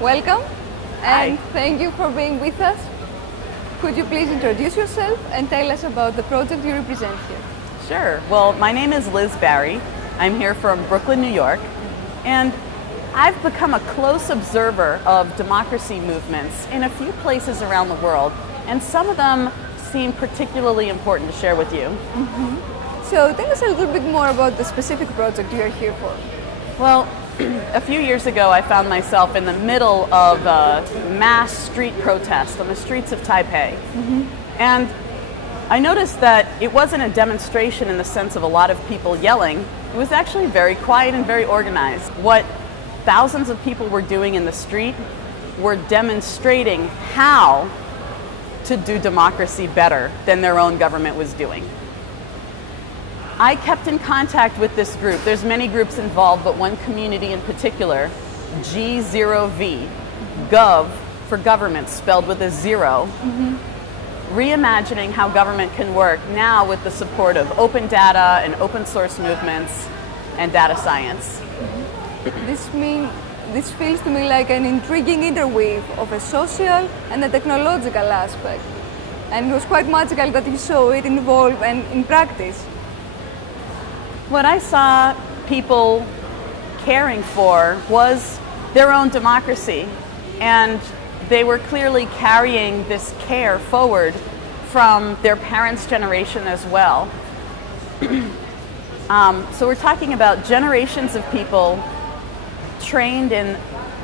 Welcome, and Hi. thank you for being with us. Could you please introduce yourself and tell us about the project you represent here? Sure. Well, my name is Liz Barry. I'm here from Brooklyn, New York, and I've become a close observer of democracy movements in a few places around the world, and some of them seem particularly important to share with you. So tell us a little bit more about the specific project you are here for. Well, a few years ago I found myself in the middle of a mass street protest on the streets of Taipei. And I noticed that it wasn't a demonstration in the sense of a lot of people yelling. It was actually very quiet and very organized. What thousands of people were doing in the street were demonstrating how to do democracy better than their own government was doing. I kept in contact with this group. There's many groups involved, but one community in particular, G0V, Gov for government, spelled with a zero, reimagining how government can work now with the support of open data and open source movements and data science. This feels to me like an intriguing interweave of a social and a technological aspect. And it was quite magical that you saw it evolve and in practice. What I saw people caring for was their own democracy, and they were clearly carrying this care forward from their parents' generation as well. So we're talking about generations of people trained in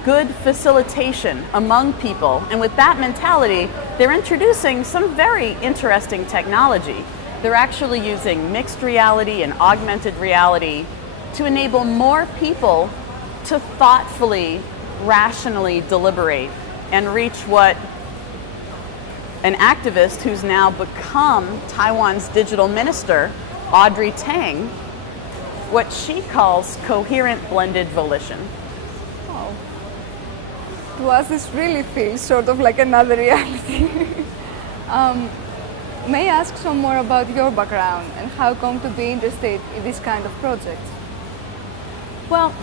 good facilitation among people, and with that mentality, they're introducing some very interesting technology. They're actually using mixed reality and augmented reality to enable more people to thoughtfully, rationally deliberate and reach what an activist who's now become Taiwan's digital minister, Audrey Tang, what she calls coherent blended volition. Wow. To us, this really feels sort of like another reality. May I ask some more about your background and how come to be interested in this kind of project? Well,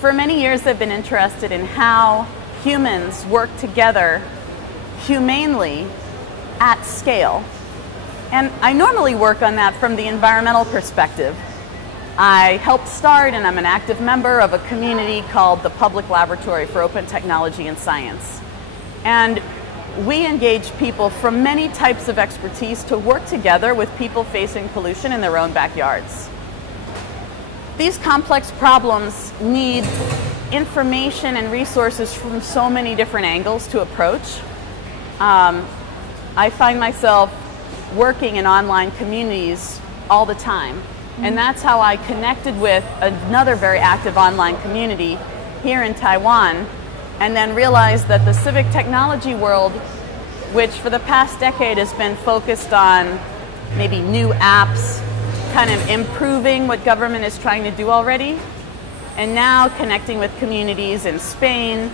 for many years I've been interested in how humans work together humanely at scale. And I normally work on that from the environmental perspective. I helped start and I'm an active member of a community called the Public Laboratory for Open Technology and Science. And we engage people from many types of expertise to work together with people facing pollution in their own backyards. These complex problems need information and resources from so many different angles to approach. I find myself working in online communities all the time, and that's how I connected with another very active online community here in Taiwan, and then realized that the civic technology world, which for the past decade has been focused on maybe new apps, kind of improving what government is trying to do already, and now connecting with communities in Spain,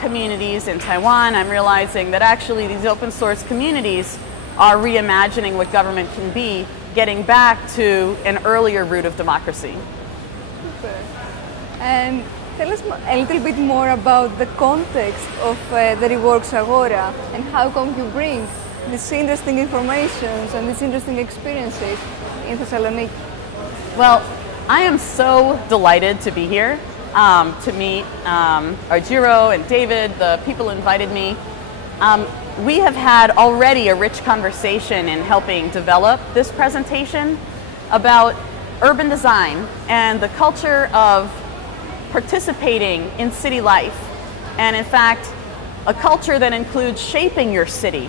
communities in Taiwan, I'm realizing that actually these open source communities are reimagining what government can be, getting back to an earlier root of democracy. Super. And tell us a little bit more about the context of the Reworks Agora and how come you bring this interesting information and these interesting experiences in Thessaloniki. Well, I am so delighted to be here to meet Arjiro and David, the people who invited me. We have had already a rich conversation in helping develop this presentation about urban design and the culture of participating in city life, and in fact a culture that includes shaping your city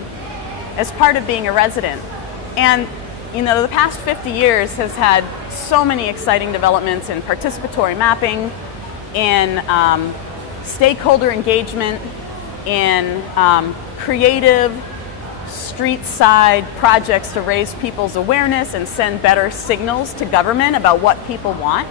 as part of being a resident. And you know, the past 50 years has had so many exciting developments in participatory mapping, in stakeholder engagement, in creative street-side projects to raise people's awareness and send better signals to government about what people want.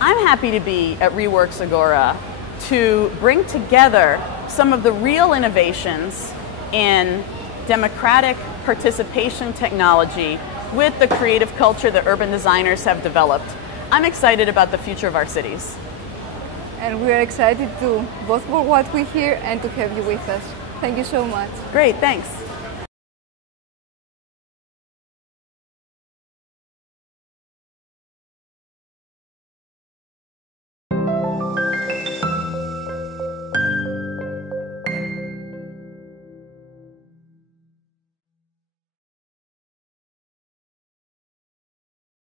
I'm happy to be at Reworks Agora to bring together some of the real innovations in democratic participation technology with the creative culture that urban designers have developed. I'm excited about the future of our cities. And we are excited too, both for what we hear and to have you with us. Thank you so much. Great, thanks.